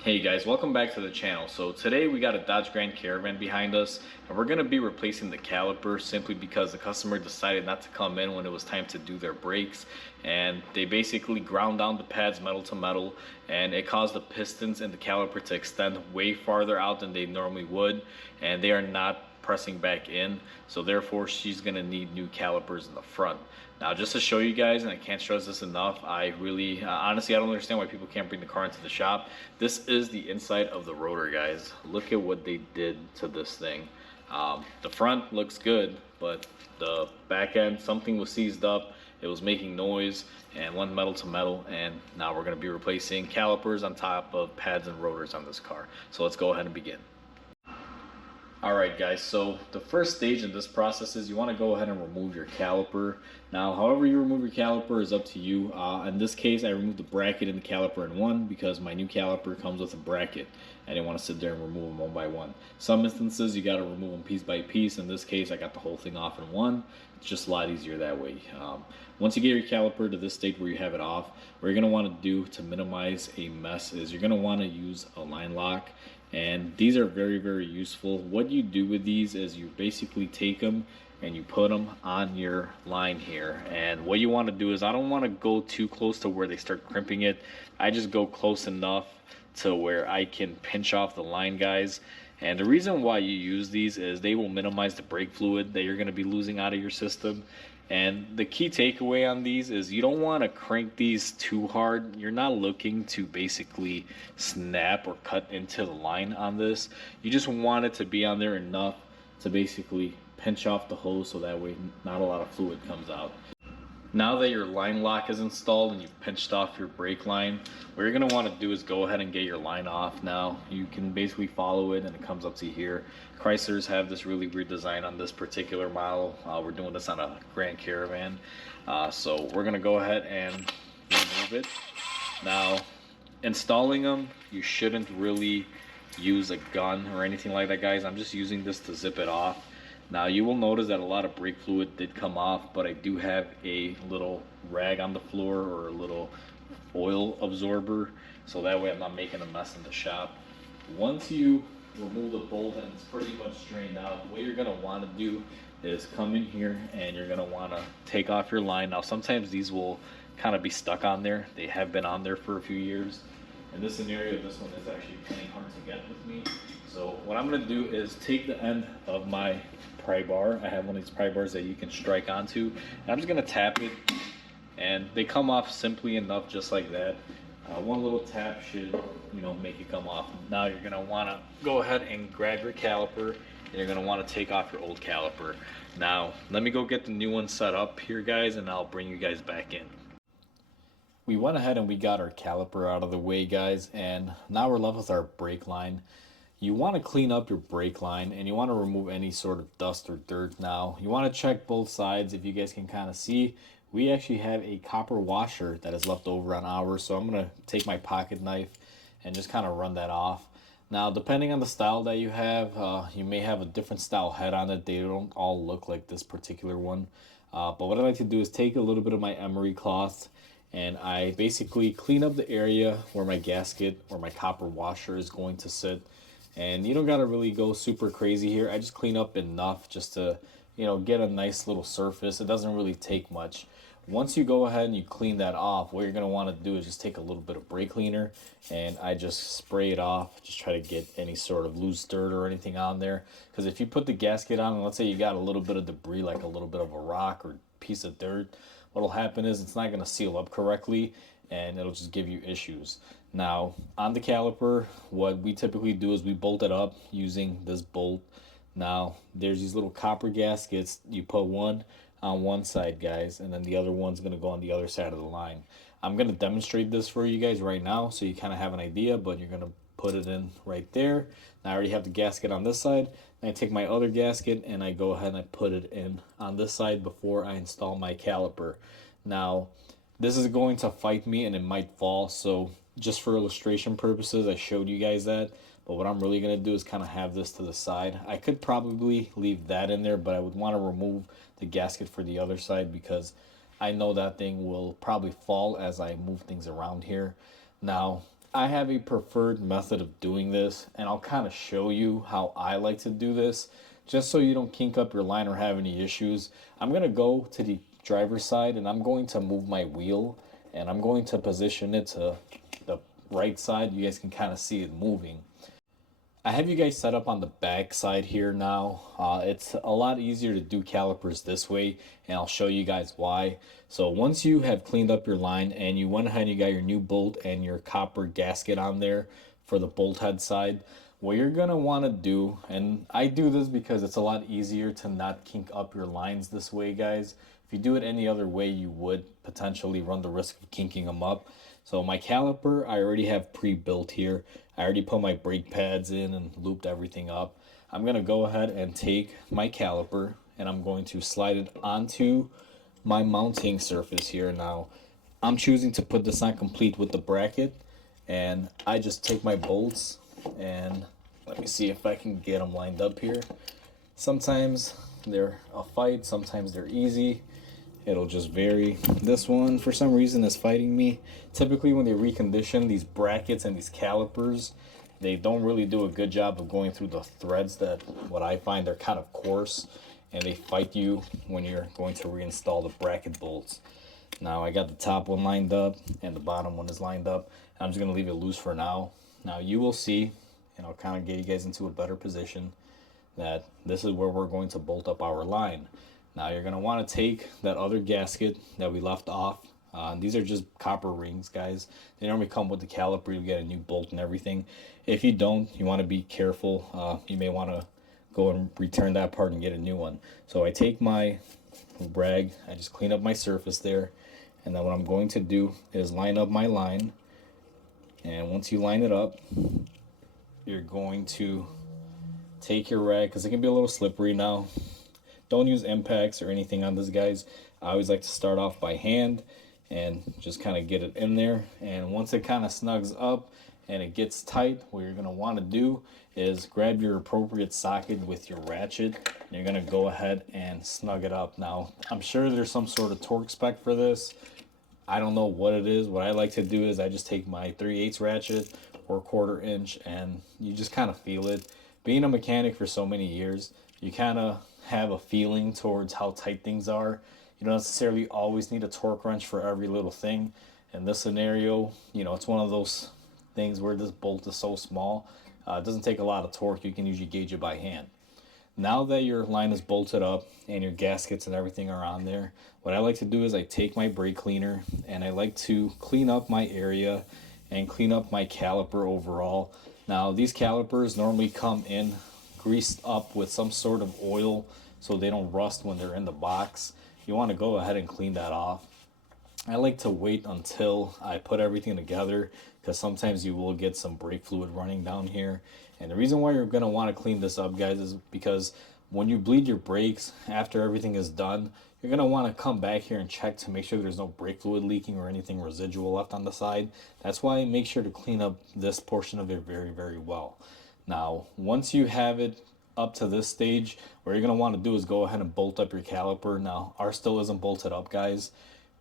Hey guys, welcome back to the channel. So today we got a Dodge Grand Caravan behind us, and we're going to be replacing the caliper simply because the customer decided not to come in when it was time to do their brakes, and they basically ground down the pads metal to metal, and it caused the pistons and the caliper to extend way farther out than they normally would, and they are not pressing back in, so therefore she's going to need new calipers in the front. Now, just to show you guys, and I can't stress this enough, I really honestly I don't understand why people can't bring the car into the shop. This is the inside of the rotor, guys. Look at what they did to this thing. The front looks good, but the back end, something was seized up, it was making noise, and went metal to metal, and now we're going to be replacing calipers on top of pads and rotors on this car. So let's go ahead and begin. Alright guys, so the first stage in this process is you want to go ahead and remove your caliper. Now, however you remove your caliper is up to you. In this case, I removed the bracket and the caliper in one because my new caliper comes with a bracket. I didn't want to sit there and remove them one by one. Some instances you got to remove them piece by piece. In this case, I got the whole thing off in one. It's just a lot easier that way. Once you get your caliper to this state where you have it off, what you're going to want to do to minimize a mess is you're going to want to use a line lock. And these are very, very useful. What you do with these is you basically take them and you put them on your line here. And what you want to do is, I don't want to go too close to where they start crimping it. I just go close enough to where I can pinch off the line, guys. And the reason why you use these is they will minimize the brake fluid that you're going to be losing out of your system. And the key takeaway on these is you don't want to crank these too hard. You're not looking to basically snap or cut into the line on this. You just want it to be on there enough to basically pinch off the hose so that way not a lot of fluid comes out. Now that your line lock is installed and you've pinched off your brake line, what you're going to want to do is go ahead and get your line off. Now you can basically follow it and it comes up to here. Chryslers have this really weird design on this particular model. We're doing this on a Grand Caravan. So we're going to go ahead and remove it. Now, installing them, you shouldn't really use a gun or anything like that, guys. I'm just using this to zip it off. Now you will notice that a lot of brake fluid did come off, but I do have a little rag on the floor or a little oil absorber, so that way I'm not making a mess in the shop. Once you remove the bolt and it's pretty much strained out, what you're going to want to do is come in here and you're going to want to take off your line. Now sometimes these will kind of be stuck on there. They have been on there for a few years. In this scenario, this one is actually plenty hard to get with me. So what I'm going to do is take the end of my pry bar. I have one of these pry bars that you can strike onto, and I'm just going to tap it, and they come off simply enough, just like that. One little tap should, make it come off. Now you're going to want to go ahead and grab your caliper, and you're going to want to take off your old caliper. Now let me go get the new one set up here, guys, and I'll bring you guys back in. We went ahead and we got our caliper out of the way, guys, and now we're left with our brake line. You want to clean up your brake line and you want to remove any sort of dust or dirt. Now you want to check both sides. If you guys can kind of see, we actually have a copper washer that is left over on ours, so I'm going to take my pocket knife and just kind of run that off. Now, depending on the style that you have, you may have a different style head on it. They don't all look like this particular one, but what I like to do is take a little bit of my emery cloth and I basically clean up the area where my gasket or my copper washer is going to sit. And you don't gotta really go super crazy here. I just clean up enough just to, get a nice little surface. It doesn't really take much. Once you go ahead and you clean that off, what you're gonna want to do is just take a little bit of brake cleaner and I just spray it off. Just try to get any sort of loose dirt or anything on there. Because if you put the gasket on, and let's say you got a little bit of debris, like a little bit of a rock or piece of dirt, what'll happen is it's not going to seal up correctly and it'll just give you issues. Now on the caliper, what we typically do is we bolt it up using this bolt. Now there's these little copper gaskets. You put one on one side, guys, and then the other one's going to go on the other side of the line. I'm going to demonstrate this for you guys right now so you kind of have an idea, but you're going to put it in right there. Now I already have the gasket on this side. I take my other gasket and I go ahead and I put it in on this side before I install my caliper. Now this is going to fight me and it might fall, so just for illustration purposes I showed you guys that, but what I'm really going to do is kind of have this to the side. I could probably leave that in there, but I would want to remove the gasket for the other side because I know that thing will probably fall as I move things around here. Now I have a preferred method of doing this, and I'll kind of show you how I like to do this, just so you don't kink up your line or have any issues. I'm going to go to the driver's side, and I'm going to move my wheel, and I'm going to position it to the right side. You guys can kind of see it moving. I have you guys set up on the back side here now. It's a lot easier to do calipers this way, and I'll show you guys why. So once you have cleaned up your line and you went ahead and you got your new bolt and your copper gasket on there for the bolt head side, what you're gonna want to do, and I do this because it's a lot easier to not kink up your lines this way, guys. If you do it any other way, you would potentially run the risk of kinking them up. So my caliper, I already have pre-built here. I already put my brake pads in and looped everything up. I'm gonna go ahead and take my caliper and I'm going to slide it onto my mounting surface here. Now, I'm choosing to put this on complete with the bracket, and I just take my bolts and let me see if I can get them lined up here. Sometimes they're a fight, sometimes they're easy. It'll just vary. This one, for some reason, is fighting me. Typically, when they recondition these brackets and these calipers, they don't really do a good job of going through the threads that what I find they're kind of coarse, and they fight you when you're going to reinstall the bracket bolts. Now, I got the top one lined up and the bottom one is lined up. I'm just going to leave it loose for now. Now, you will see, and I'll kind of get you guys into a better position, that this is where we're going to bolt up our line. Now you're going to want to take that other gasket that we left off. These are just copper rings, guys. They normally come with the caliper. You get a new bolt and everything. If you don't, you want to be careful. You may want to go and return that part and get a new one. So I take my rag, I just clean up my surface there, and then what I'm going to do is line up my line. And once you line it up, you're going to take your rag, because it can be a little slippery now. Don't use impacts or anything on this, guys. I always like to start off by hand and just kind of get it in there. And once it kind of snugs up and it gets tight, what you're going to want to do is grab your appropriate socket with your ratchet, and you're going to go ahead and snug it up. Now, I'm sure there's some sort of torque spec for this. I don't know what it is. What I like to do is I just take my 3/8 ratchet or 1/4 inch, and you just kind of feel it. Being a mechanic for so many years, you kind of have a feeling towards how tight things are. You don't necessarily always need a torque wrench for every little thing. In this scenario, it's one of those things where this bolt is so small, it doesn't take a lot of torque. You can usually gauge it by hand. Now that your line is bolted up and your gaskets and everything are on there, what I like to do is I take my brake cleaner and I like to clean up my area and clean up my caliper overall. Now, these calipers normally come in greased up with some sort of oil so they don't rust when they're in the box. You want to go ahead and clean that off. I like to wait until I put everything together, because sometimes you will get some brake fluid running down here. And the reason why you're going to want to clean this up, guys, is because when you bleed your brakes after everything is done, you're going to want to come back here and check to make sure there's no brake fluid leaking or anything residual left on the side. That's why I make sure to clean up this portion of it very, very well. Now, once you have it up to this stage, what you're going to want to do is go ahead and bolt up your caliper. Now, ours still isn't bolted up, guys.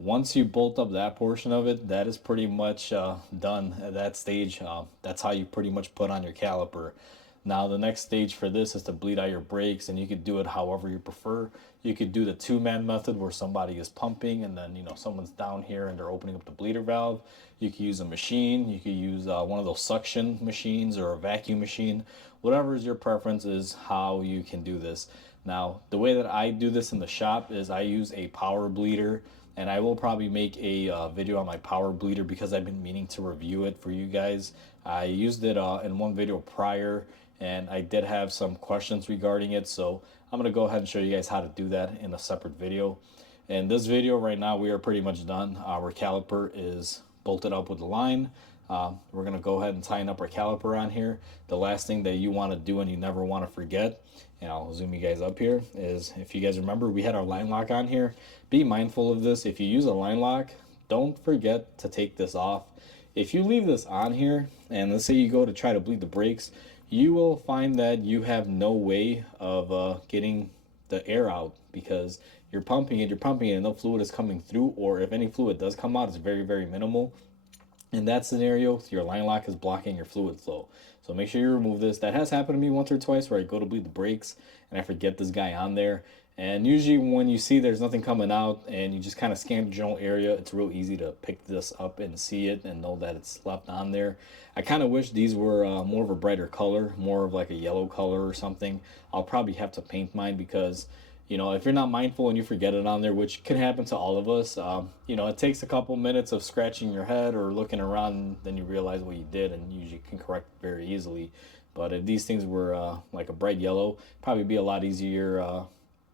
Once you bolt up that portion of it, that is pretty much done at that stage. That's how you pretty much put on your caliper. Now, the next stage for this is to bleed out your brakes, and you could do it however you prefer. You could do the two-man method where somebody is pumping and then someone's down here and they're opening up the bleeder valve. You could use a machine. You could use one of those suction machines or a vacuum machine. Whatever is your preference is how you can do this. Now, the way that I do this in the shop is I use a power bleeder, and I will probably make a video on my power bleeder because I've been meaning to review it for you guys. I used it in one video prior, and I did have some questions regarding it, so I'm going to go ahead and show you guys how to do that in a separate video. In this video right now, we are pretty much done. Our caliper is bolted up with the line. We're going to go ahead and tighten up our caliper on here. The last thing that you want to do and you never want to forget, and I'll zoom you guys up here, is if you guys remember, we had our line lock on here. Be mindful of this. If you use a line lock, don't forget to take this off. If you leave this on here, and let's say you go to try to bleed the brakes, you will find that you have no way of getting the air out, because you're pumping it, and no fluid is coming through, or if any fluid does come out, it's very, very minimal. In that scenario, your line lock is blocking your fluid flow. So make sure you remove this. That has happened to me once or twice where I go to bleed the brakes and I forget this guy on there. And usually when you see there's nothing coming out and you just kind of scan the general area, it's real easy to pick this up and see it and know that it's left on there. I kind of wish these were more of a brighter color, more of like a yellow color or something. I'll probably have to paint mine because if you're not mindful and you forget it on there, which can happen to all of us, it takes a couple minutes of scratching your head or looking around, and then you realize what you did, and usually can correct very easily. But if these things were like a bright yellow, probably be a lot easier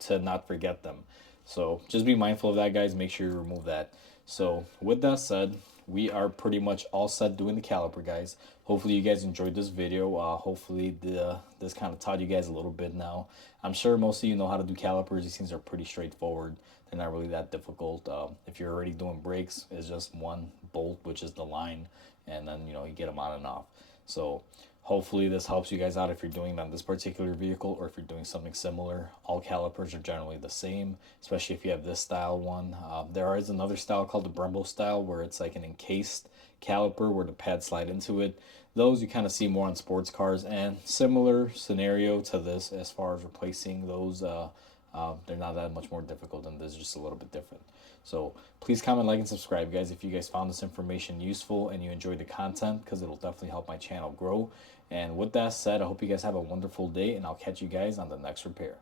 to not forget them. So just be mindful of that, guys. Make sure you remove that. So with that said, we are pretty much all set doing the caliper, guys. Hopefully you guys enjoyed this video. Hopefully this kind of taught you guys a little bit now. I'm sure most of you know how to do calipers. These things are pretty straightforward. They're not really that difficult. If you're already doing brakes, it's just one bolt, which is the line, and then you get them on and off. So hopefully this helps you guys out if you're doing it on this particular vehicle or if you're doing something similar. All calipers are generally the same, especially if you have this style one. There is another style called the Brembo style where it's like an encased caliper where the pads slide into it. Those you kind of see more on sports cars, and similar scenario to this as far as replacing those. They're not that much more difficult than this, just a little bit different. So please comment, like, and subscribe, guys, if you guys found this information useful and you enjoyed the content, because it'll definitely help my channel grow. And with that said, I hope you guys have a wonderful day, and I'll catch you guys on the next repair.